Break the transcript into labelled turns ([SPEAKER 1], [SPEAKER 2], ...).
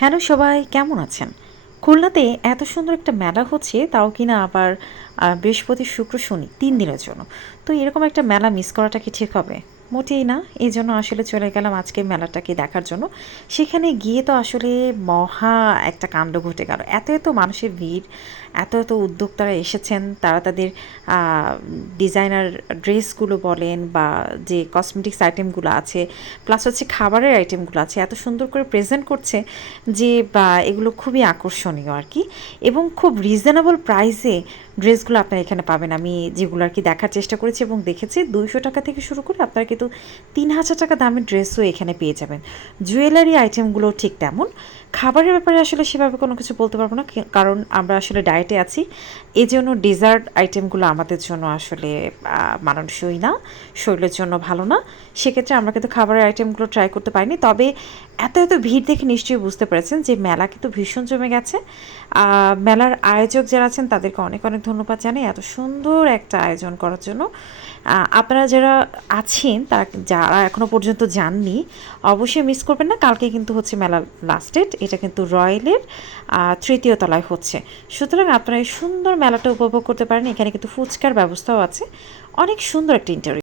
[SPEAKER 1] Hello সবাই, কেমন আছেন? খুলনাতে এত সুন্দর একটা মেলা হচ্ছে, তাও কিনা আবার বৃহস্পতি শুক্র শনি তিন দিনের জন্য। তো এরকম একটা মেলা মিস করাটা কি ঠিক হবে? মোটেই না, এই জন্য আসলে চলে গেলাম আজকে মেলাটাকে দেখার জন্য। সেখানে গিয়ে তো আসলে মহা একটা কাণ্ড ঘটে গেল। এত এত মানুষের ভিড়, এত এত উদ্যোক্তারা এসেছেন, তারা তাদের ডিজাইনার ড্রেসগুলো বলেন বা যে কসমেটিক্স আইটেমগুলো আছে, প্লাস হচ্ছে খাবারের আইটেমগুলো আছে, এত সুন্দর করে প্রেজেন্ট করছে যে, বা এগুলো খুবই আকর্ষণীয় আর কি। এবং খুব রিজনেবল প্রাইসে ড্রেসগুলো আপনারা এখানে পাবেন। আমি যেগুলো আর কি দেখার চেষ্টা করেছি এবং দেখেছি, দুইশো টাকা থেকে শুরু করে আপনারা কিন্তু তিন হাজার টাকা দামের ড্রেসও এখানে পেয়ে যাবেন। জুয়েলারি আইটেমগুলো ঠিক তেমন। খাবারের ব্যাপারে আসলে সেভাবে কোনো কিছু বলতে পারব না কারণ আমরা আসলে ডায়েটে আছি। এই জন্য ডেজার্ট আইটেমগুলো আমাদের জন্য আসলে মানানসই না, শরীরের জন্য ভালো না। সেক্ষেত্রে আমরা কিন্তু খাবারের আইটেমগুলো ট্রাই করতে পারিনি। তবে এত এত ভিড় দেখে নিশ্চয়ই বুঝতে পেরেছেন যে মেলা কিন্তু ভীষণ জমে গেছে। মেলার আয়োজক যারা আছেন তাদেরকে অনেক অনেক ধন্যবাদ জানাই এত সুন্দর একটা আয়োজন করার জন্য। আপনারা যারা আছেন, তারা যারা এখনও পর্যন্ত যাননি, অবশ্যই মিস করবেন না। কালকে কিন্তু হচ্ছে মেলা লাস্ট ডেট এটা কিন্তু রয়্যালের তৃতীয় তলায় হচ্ছে। সুতরাং আপনারা এই সুন্দর মেলাটা উপভোগ করতে পারেন। এখানে কিন্তু ফুচকার ব্যবস্থাও আছে। অনেক সুন্দর একটা ইন্টারভিউ